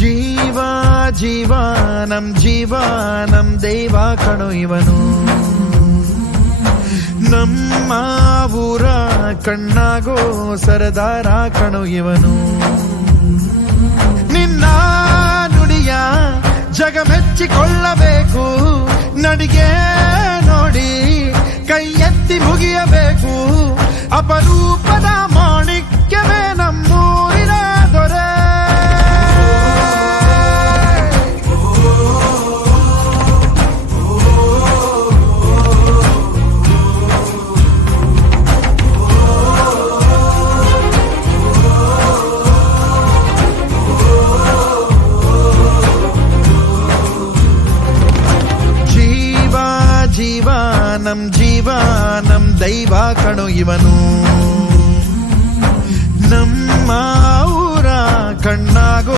ಜೀವ ಜೀವ ನಮ್ ದೈವ ಕಣೋ ಇವನು, ನಮ್ಮ ಊರ ಕಣ್ಣಾಗೋ ಸರದಾರ ಕಣೋ ಇವನು. ನಿನ್ನ ನುಡಿಯ ಜಗ ಮೆಚ್ಚಿಕೊಳ್ಳಬೇಕು, ನಡಿಗೆ ನೋಡಿ ಕೈ ಎತ್ತಿ ಮುಗಿಯಬೇಕು. ಅಪರೂಪದ ಮಾಣಿಕ್ಯವೇ ನಮ್ಮೂರಿನ ದೊರೆ. ಜೀವ ನಮ್ ದೈವ ಕಣೋ ಇವನು, ನಮ್ಮ ಊರ ಕಣ್ಣಾಗೋ